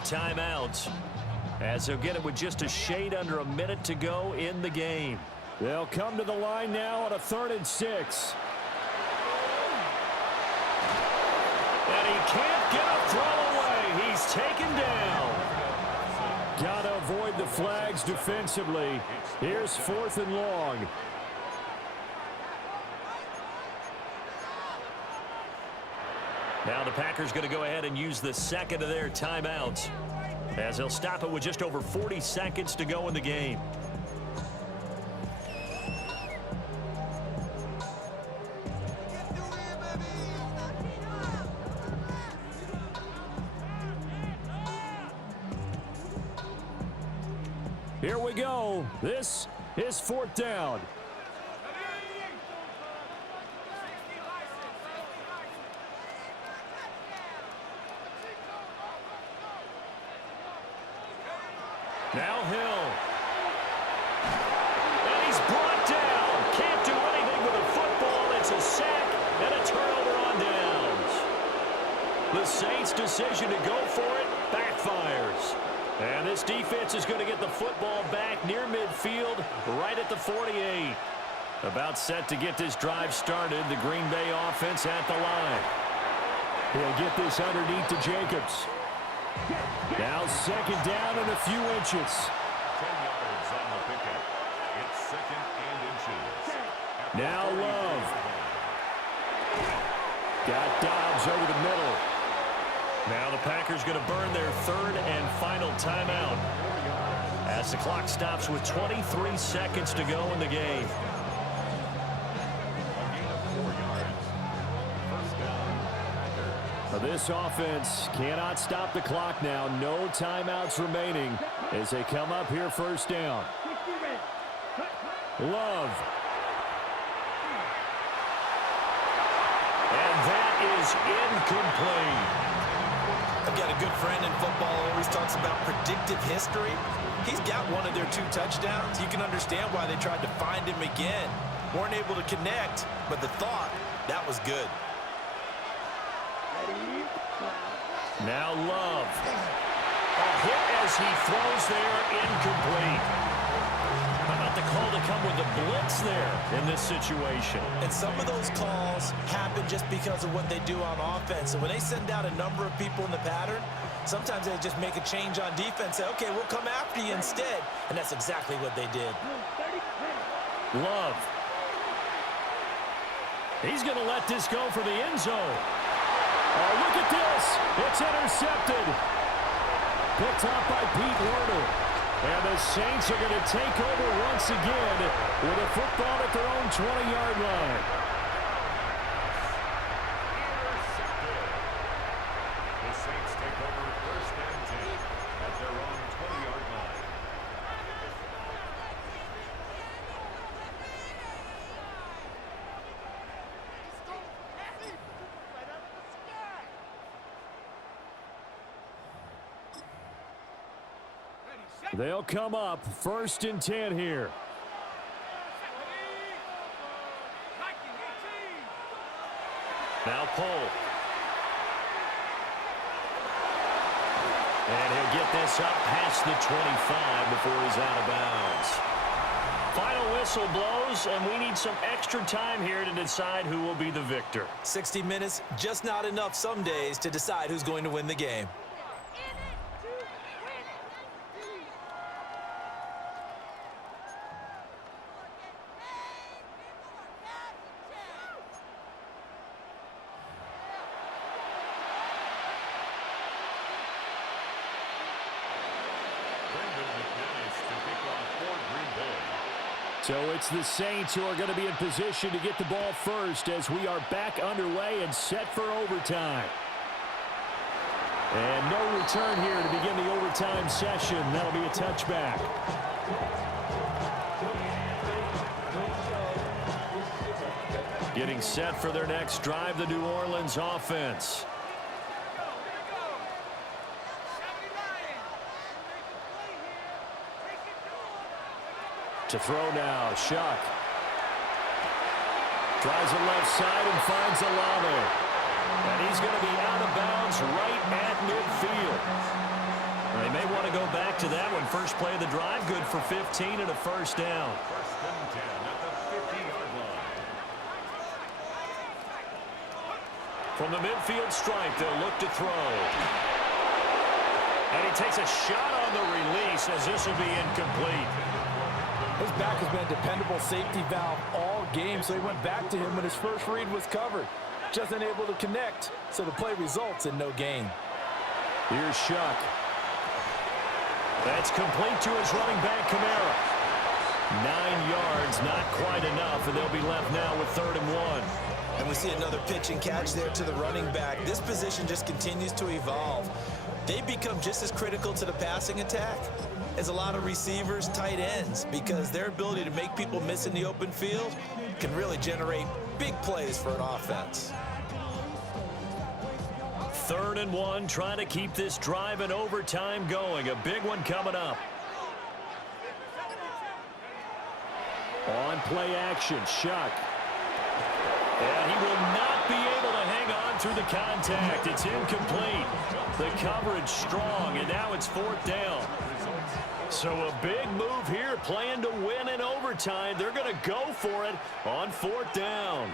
timeout, as they'll get it with just a shade under a minute to go in the game. They'll come to the line now on a 3rd and 6. And he can't get a throw away. He's taken down. Got to avoid the flags defensively. Here's 4th and long. Now the Packers going to go ahead and use the second of their timeouts, as they'll stop it with just over 40 seconds to go in the game. Here we go. This is 4th down. Now Hill. And he's brought down. Can't do anything with a football. It's a sack and a turnover on downs. The Saints' decision to go for it backfires. And this defense is going to get the football back near midfield, right at the 48. About set to get this drive started. The Green Bay offense at the line. He'll get this underneath to Jacobs. Now 2nd down and a few inches. 10 yards on the pickup. It's 2nd and inches. Now Love. Got Dobbs over the middle. Now the Packers going to burn their 3rd and final timeout, as the clock stops with 23 seconds to go in the game. This offense cannot stop the clock now. No timeouts remaining as they come up here 1st down. Love. And that is incomplete. I've got a good friend in football who always talks about predictive history. He's got one of their 2 touchdowns. You can understand why they tried to find him again. Weren't able to connect, but the thought, that was good. Now Love. A hit as he throws there, incomplete. How about the call to come with the blitz there in this situation? And some of those calls happen just because of what they do on offense. So when they send out a number of people in the pattern, sometimes they just make a change on defense, say, okay, we'll come after you instead. And that's exactly what they did. Love. He's going to let this go for the end zone. Oh, look at this. It's intercepted. Picked up by Pete Werner. And the Saints are going to take over once again with a football at their own 20-yard line. The Saints take over 1st and 10 at their own 20-yard line. They'll come up 1st and 10 here. Now Pohl. And he'll get this up past the 25 before he's out of bounds. Final whistle blows, and we need some extra time here to decide who will be the victor. 60 minutes, just not enough some days to decide who's going to win the game. So it's the Saints who are going to be in position to get the ball first as we are back underway and set for overtime. And no return here to begin the overtime session. That'll be a touchback. Getting set for their next drive, the New Orleans offense. To throw now, Shuck. Tries the left side and finds Olave. And he's going to be out of bounds right at midfield. to go back to that one. First play of the drive, good for 15 and a first down. First and 10 at the 50-yard line. From the midfield stripe, they'll look to throw. And he takes a shot on the release as this will be incomplete. His back has been a dependable safety valve all game, so he went back to him when his first read was covered. Just unable to connect, so the play results in no gain. Here's Shuck. That's complete to his running back, Kamara. 9 yards, not quite enough, and they'll be left now with 3rd and 1. And we see another pitch and catch there to the running back. This position just continues to evolve. They become just as critical to the passing attack as a lot of receivers, tight ends, because their ability to make people miss in the open field can really generate big plays for an offense. 3rd and 1, trying to keep this drive in overtime going. A big one coming up. On play action, Shuck. And he will not be able to hang on through the contact. It's incomplete. The coverage strong, and now it's 4th down. So a big move here, playing to win in overtime. They're going to go for it on 4th down.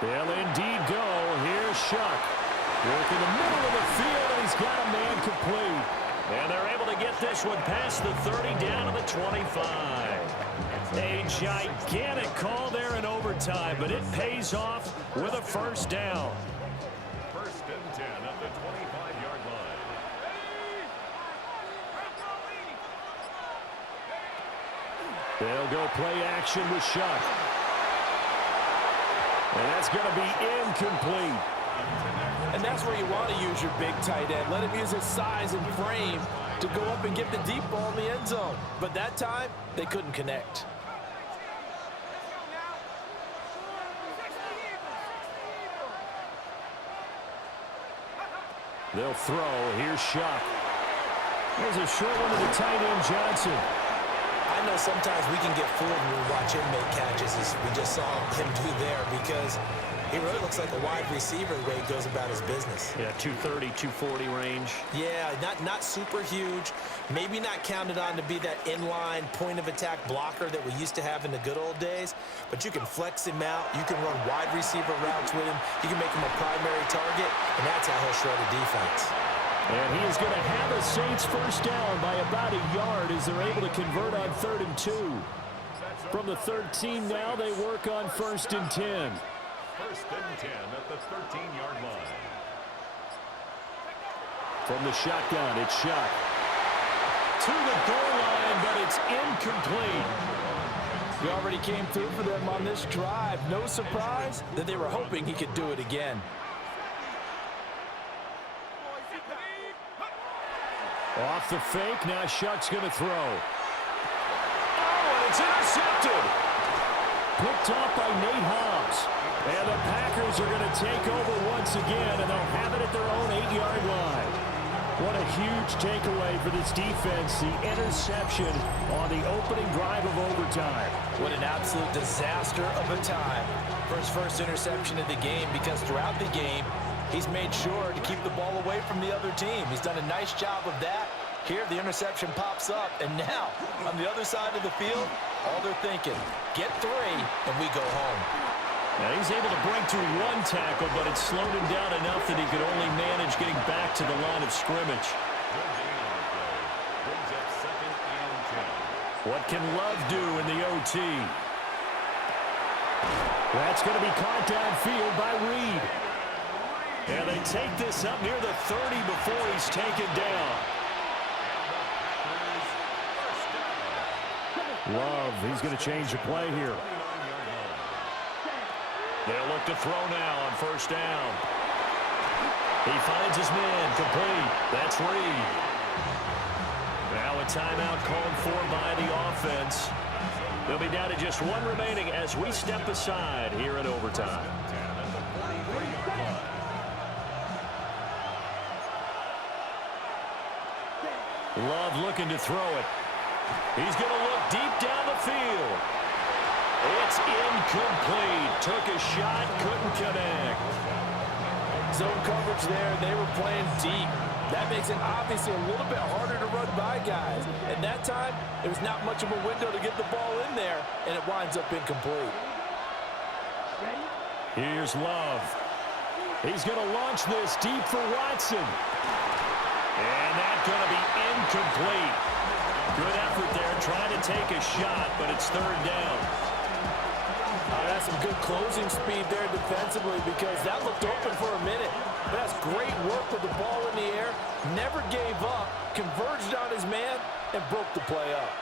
They'll indeed go. Here's Shuck. Work in the middle of the field, and he's got a man complete. And they're able to get this one past the 30, down to the 25. A gigantic call there in overtime, but it pays off with a first down. First and 10 at the 25-yard line. They'll go play action with Shuck. And that's going to be incomplete. And that's where you want to use your big tight end. Let him use his size and frame to go up and get the deep ball in the end zone. But that time, they couldn't connect. They'll throw. Here's Shuck. There's a short one to the tight end, Johnson. I know sometimes we can get fooled when we watch him make catches, as we just saw him do there, because he really looks like a wide receiver the way he goes about his business. Yeah, 230, 240 range. Yeah, not super huge. Maybe not counted on to be that inline point-of-attack blocker that we used to have in the good old days, but you can flex him out. You can run wide receiver routes with him. You can make him a primary target, and that's how he'll shred a defense. And he is going to have a Saints first down by about a yard as they're able to convert on 3rd and 2. From the 13 now, they work on 1st and 10. First and 10 at the 13-yard line. From the shotgun, it's Shuck. To the goal line, but it's incomplete. He already came through for them on this drive. No surprise that they were hoping he could do it again. Off the fake, now Shuck's going to throw. Oh, and it's intercepted. Picked off by Nate Hobbs. And the Packers are going to take over once again, and they'll have it at their own 8-yard line. What a huge takeaway for this defense, the interception on the opening drive of overtime. What an absolute disaster of a time for his first interception of the game, because throughout the game, he's made sure to keep the ball away from the other team. He's done a nice job of that. Here, the interception pops up, and now, on the other side of the field, all they're thinking, get 3, and we go home. Now he's able to break through 1 tackle, but it slowed him down enough that he could only manage getting back to the line of scrimmage. Good gain on the play. Brings up 2nd and 10. What can Love do in the OT? That's going to be caught downfield by Reed. And they take this up near the 30 before he's taken down. Love, he's going to change the play here. They'll look to throw now on 1st down. He finds his man, complete. That's Reed. Now a timeout called for by the offense. They'll be down to just 1 remaining as we step aside here in overtime. Love looking to throw it. He's going to look deep down the field. It's incomplete. Took a shot, couldn't connect. Zone coverage there. They were playing deep. That makes it obviously a little bit harder to run by guys. And that time, there was not much of a window to get the ball in there, and it winds up incomplete. Here's Love. He's going to launch this deep for Watson. And that's going to be incomplete. Good effort there trying to take a shot, but it's third down. That's some good closing speed there defensively because that looked open for a minute. But that's great work with the ball in the air. Never gave up, converged on his man, and broke the play up.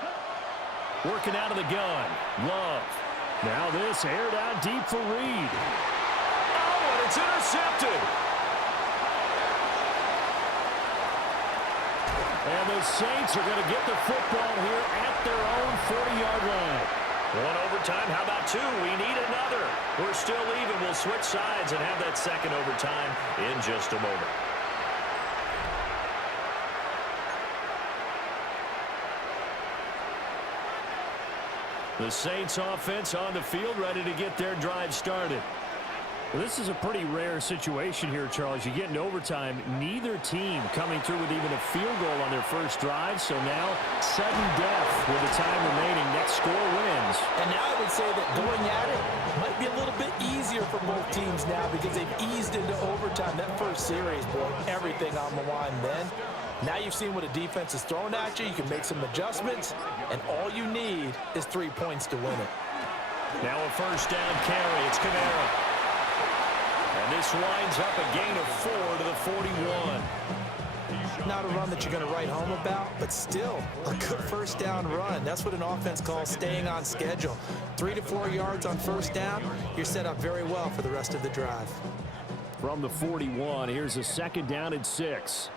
Working out of the gun. Love. Now this aired out deep for Reed. Oh, and it's intercepted. And the Saints are going to get the football here at their own 40-yard line. One overtime. How about two? We need another. We're still even. We'll switch sides and have that second overtime in just a moment. The Saints offense on the field, ready to get their drive started. Well, this is a pretty rare situation here, Charles. You get into overtime, neither team coming through with even a field goal on their first drive. So now, sudden death with the time remaining. Next score wins. And now I would say that going at it might be a little bit easier for both teams now because they've eased into overtime. That first series, boy, everything on the line then. Now you've seen what a defense is throwing at you. You can make some adjustments, and all you need is 3 points to win it. Now a first down carry. It's Kamara. And this winds up a gain of 4 to the 41. Not a run that you're going to write home about, but still a good first down run. That's what an offense calls staying on schedule. 3 to 4 yards on first down, you're set up very well for the rest of the drive. From the 41, here's a second down and 6.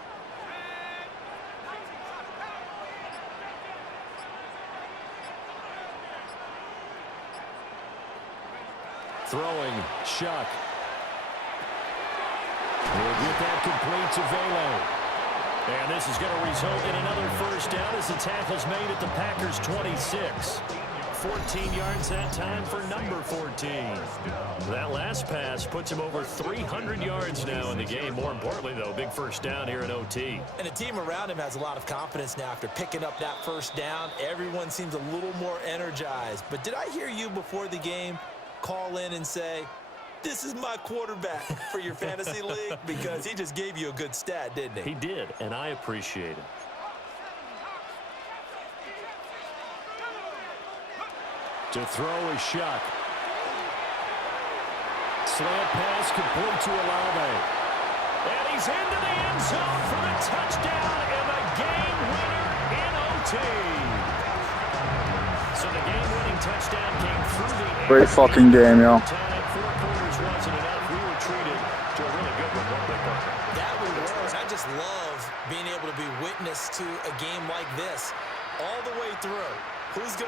Throwing, Shuck. We'll get that complete to Velo. And this is going to result in another first down as the tackle's made at the Packers' 26. 14 yards that time for number 14. That last pass puts him over 300 yards now in the game. More importantly, though, big first down here in OT. And the team around him has a lot of confidence now after picking up that first down. Everyone seems a little more energized. But did I hear you before the game call in and say, this is my quarterback for your fantasy league? Because he just gave you a good stat, didn't he? He did, and I appreciate it. To throw is Shuck. Slant pass complete to Olave. And he's into the end zone for the touchdown and the game winner in OT. So the game-winning touchdown came through the air. Great fucking game, yo. 4 quarters wasn't enough. We were treated to a really good one. That we were. I just love being able to be witness to a game like this all the way through. Who's going